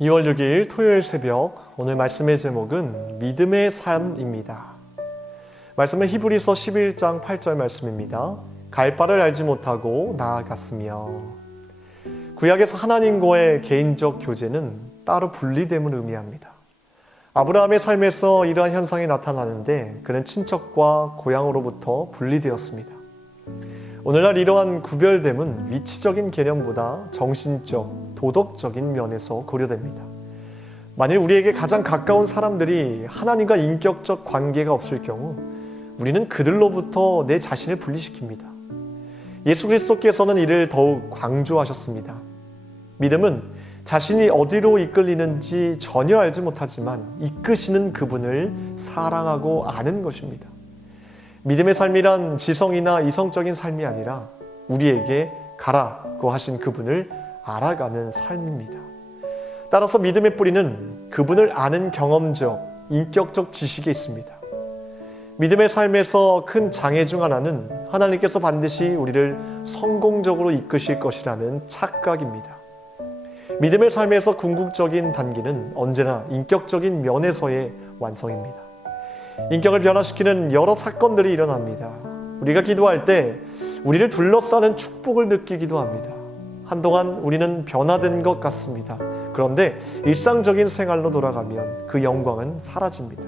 2월 6일 토요일 새벽, 오늘 말씀의 제목은 믿음의 삶입니다. 말씀은 히브리서 11장 8절 말씀입니다. 갈 바를 알지 못하고 나아갔으며. 구약에서 하나님과의 개인적 교제는 따로 분리됨을 의미합니다. 아브라함의 삶에서 이러한 현상이 나타나는데 그는 친척과 고향으로부터 분리되었습니다. 오늘날 이러한 구별됨은 위치적인 개념보다 정신적, 도덕적인 면에서 고려됩니다. 만일 우리에게 가장 가까운 사람들이 하나님과 인격적 관계가 없을 경우 우리는 그들로부터 내 자신을 분리시킵니다. 예수 그리스도께서는 이를 더욱 강조하셨습니다. 믿음은 자신이 어디로 이끌리는지 전혀 알지 못하지만 이끄시는 그분을 사랑하고 아는 것입니다. 믿음의 삶이란 지성이나 이성적인 삶이 아니라 우리에게 가라고 하신 그분을 알아가는 삶입니다. 따라서 믿음의 뿌리는 그분을 아는 경험적, 인격적 지식에 있습니다. 믿음의 삶에서 큰 장애 중 하나는 하나님께서 반드시 우리를 성공적으로 이끄실 것이라는 착각입니다. 믿음의 삶에서 궁극적인 단계는 언제나 인격적인 면에서의 완성입니다. 인격을 변화시키는 여러 사건들이 일어납니다. 우리가 기도할 때 우리를 둘러싸는 축복을 느끼기도 합니다. 한동안 우리는 변화된 것 같습니다. 그런데 일상적인 생활로 돌아가면 그 영광은 사라집니다.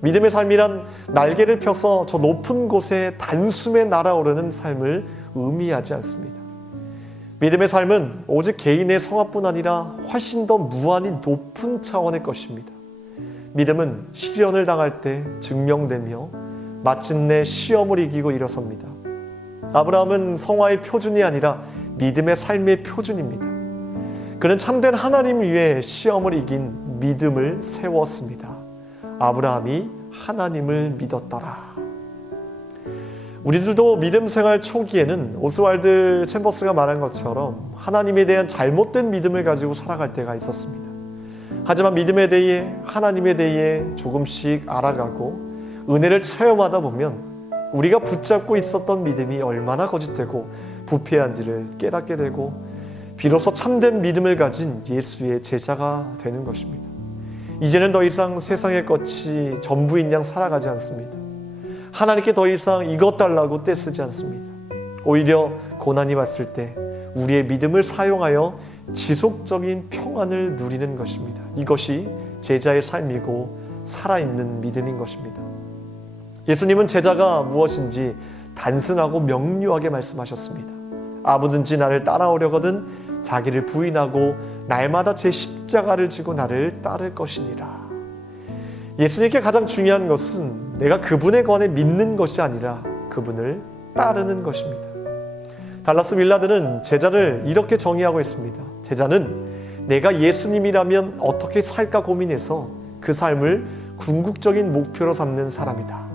믿음의 삶이란 날개를 펴서 저 높은 곳에 단숨에 날아오르는 삶을 의미하지 않습니다. 믿음의 삶은 오직 개인의 성화뿐 아니라 훨씬 더 무한히 높은 차원의 것입니다. 믿음은 시련을 당할 때 증명되며 마침내 시험을 이기고 일어섭니다. 아브라함은 성화의 표준이 아니라 믿음의 삶의 표준입니다. 그는 참된 하나님 위에 시험을 이긴 믿음을 세웠습니다. 아브라함이 하나님을 믿었더라. 우리들도 믿음 생활 초기에는 오스왈드 챔버스가 말한 것처럼 하나님에 대한 잘못된 믿음을 가지고 살아갈 때가 있었습니다. 하지만 믿음에 대해, 하나님에 대해 조금씩 알아가고 은혜를 체험하다 보면 우리가 붙잡고 있었던 믿음이 얼마나 거짓되고 부패한지를 깨닫게 되고 비로소 참된 믿음을 가진 예수의 제자가 되는 것입니다. 이제는 더 이상 세상의 것이 전부인 양 살아가지 않습니다. 하나님께 더 이상 이것 달라고 떼쓰지 않습니다. 오히려 고난이 왔을 때 우리의 믿음을 사용하여 지속적인 평안을 누리는 것입니다. 이것이 제자의 삶이고 살아있는 믿음인 것입니다. 예수님은 제자가 무엇인지 단순하고 명료하게 말씀하셨습니다. 아무든지 나를 따라오려거든 자기를 부인하고 날마다 제 십자가를 지고 나를 따를 것이니라. 예수님께 가장 중요한 것은 내가 그분에 관해 믿는 것이 아니라 그분을 따르는 것입니다. 달라스 밀라드는 제자를 이렇게 정의하고 있습니다. 제자는 내가 예수님이라면 어떻게 살까 고민해서 그 삶을 궁극적인 목표로 삼는 사람이다.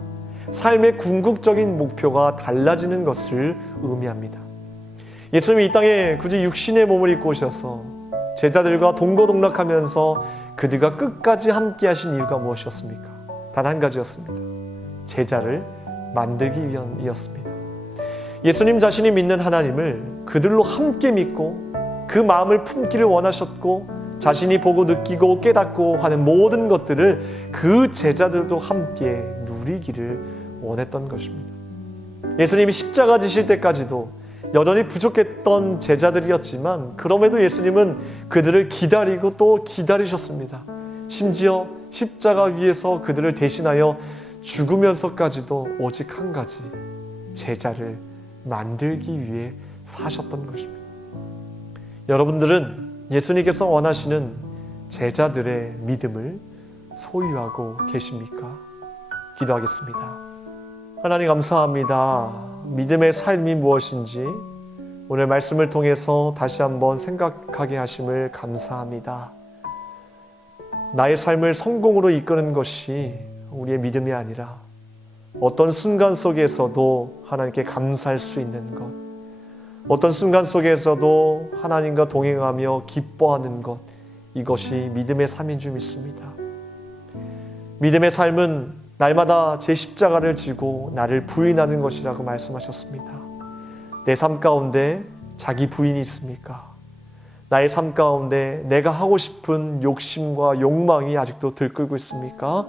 삶의 궁극적인 목표가 달라지는 것을 의미합니다. 예수님이 이 땅에 굳이 육신의 몸을 입고 오셔서 제자들과 동고동락하면서 그들과 끝까지 함께 하신 이유가 무엇이었습니까? 단 한 가지였습니다. 제자를 만들기 위함이었습니다. 예수님 자신이 믿는 하나님을 그들로 함께 믿고 그 마음을 품기를 원하셨고 자신이 보고 느끼고 깨닫고 하는 모든 것들을 그 제자들도 함께 누리기를 원했던 것입니다. 예수님이 십자가 지실 때까지도 여전히 부족했던 제자들이었지만 그럼에도 예수님은 그들을 기다리고 또 기다리셨습니다. 심지어 십자가 위에서 그들을 대신하여 죽으면서까지도 오직 한 가지, 제자를 만들기 위해 사셨던 것입니다. 여러분들은 예수님께서 원하시는 제자들의 믿음을 소유하고 계십니까? 기도하겠습니다. 하나님 감사합니다. 믿음의 삶이 무엇인지 오늘 말씀을 통해서 다시 한번 생각하게 하심을 감사합니다. 나의 삶을 성공으로 이끄는 것이 우리의 믿음이 아니라 어떤 순간 속에서도 하나님께 감사할 수 있는 것, 어떤 순간 속에서도 하나님과 동행하며 기뻐하는 것, 이것이 믿음의 삶인 줄 믿습니다. 믿음의 삶은 날마다 제 십자가를 지고 나를 부인하는 것이라고 말씀하셨습니다. 내 삶 가운데 자기 부인이 있습니까? 나의 삶 가운데 내가 하고 싶은 욕심과 욕망이 아직도 들끓고 있습니까?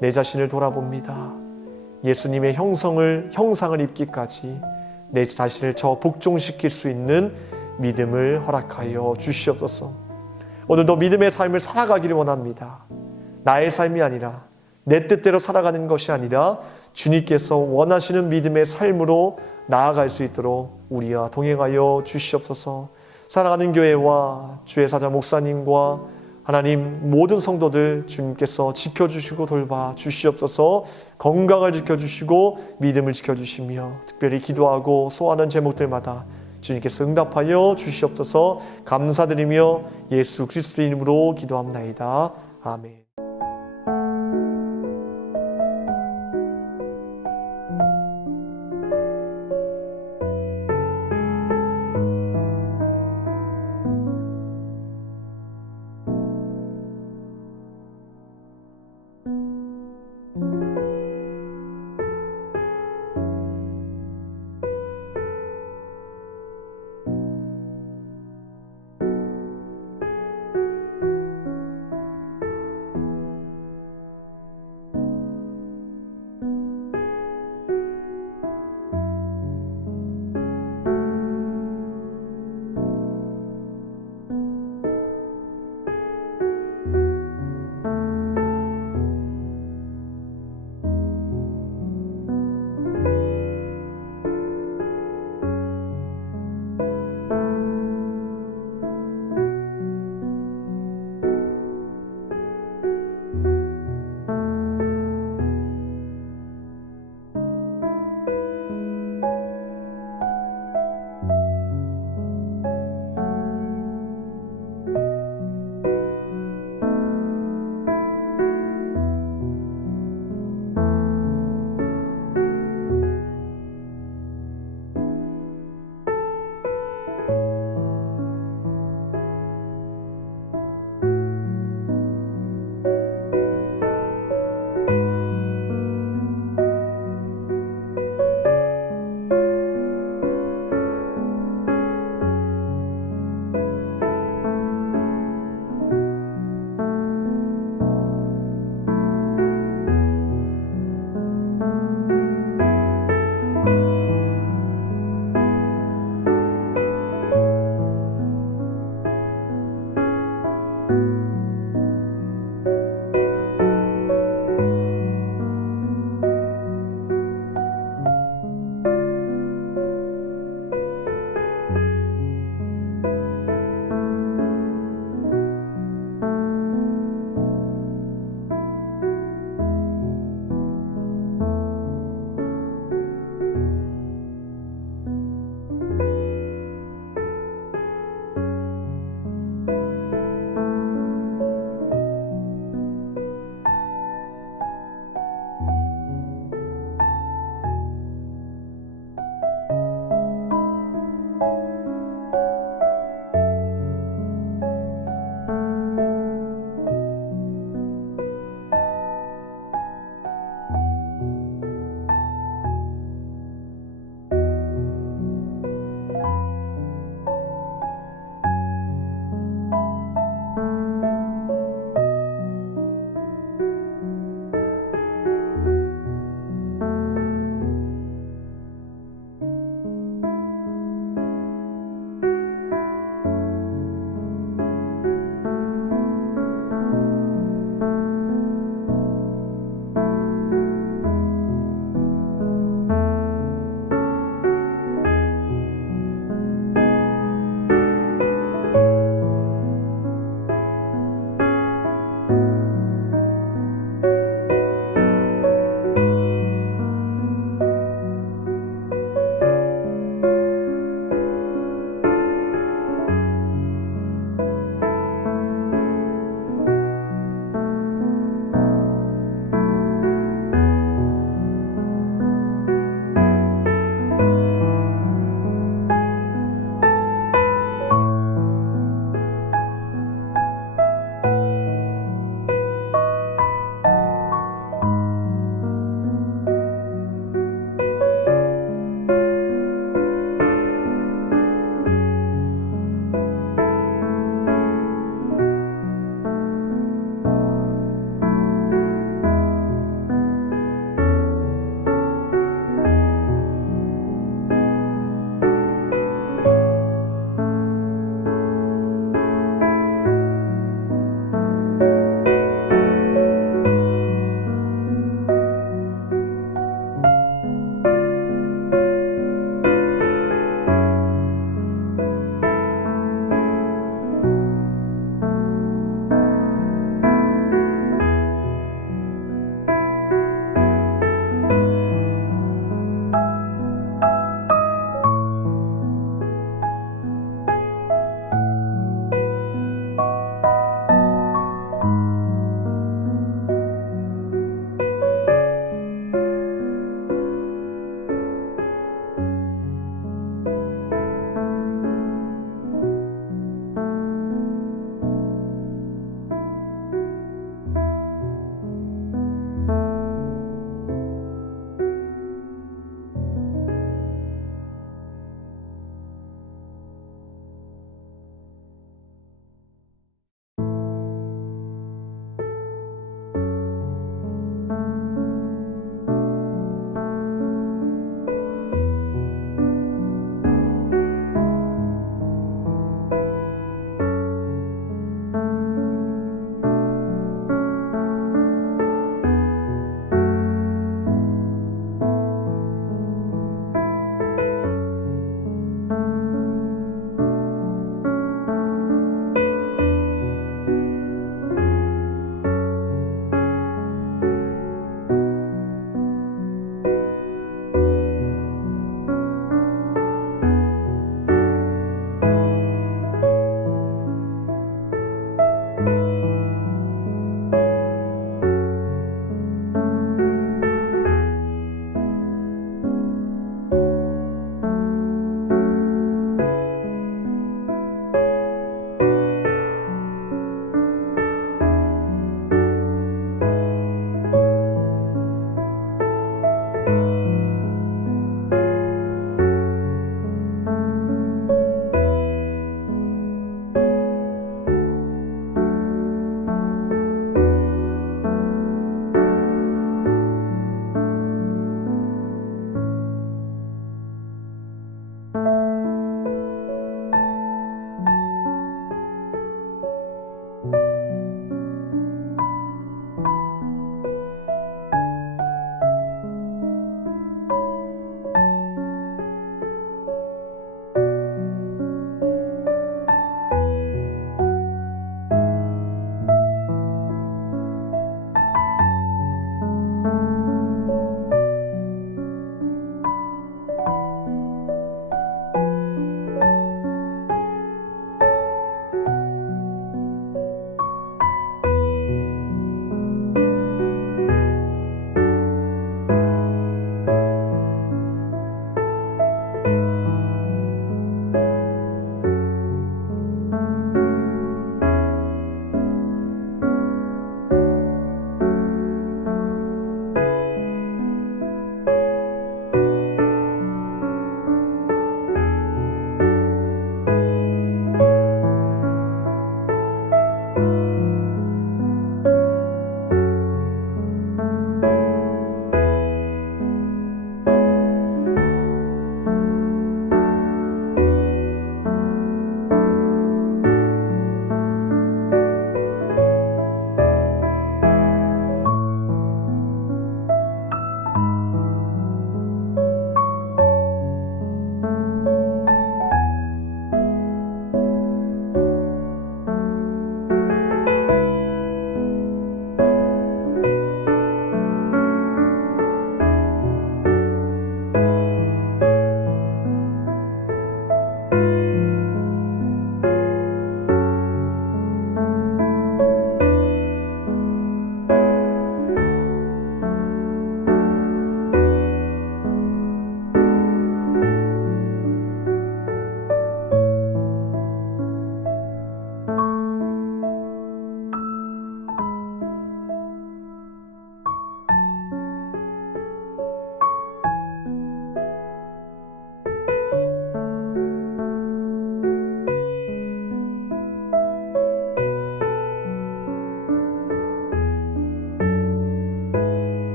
내 자신을 돌아봅니다. 예수님의 형상을 입기까지 내 자신을 저 복종시킬 수 있는 믿음을 허락하여 주시옵소서. 오늘도 믿음의 삶을 살아가기를 원합니다. 나의 삶이 아니라 내 뜻대로 살아가는 것이 아니라 주님께서 원하시는 믿음의 삶으로 나아갈 수 있도록 우리와 동행하여 주시옵소서. 사랑하는 교회와 주의 사자 목사님과 하나님 모든 성도들 주님께서 지켜주시고 돌봐 주시옵소서. 건강을 지켜주시고 믿음을 지켜주시며 특별히 기도하고 소원하는 제목들마다 주님께서 응답하여 주시옵소서. 감사드리며 예수 그리스도의 이름으로 기도합나이다. 아멘.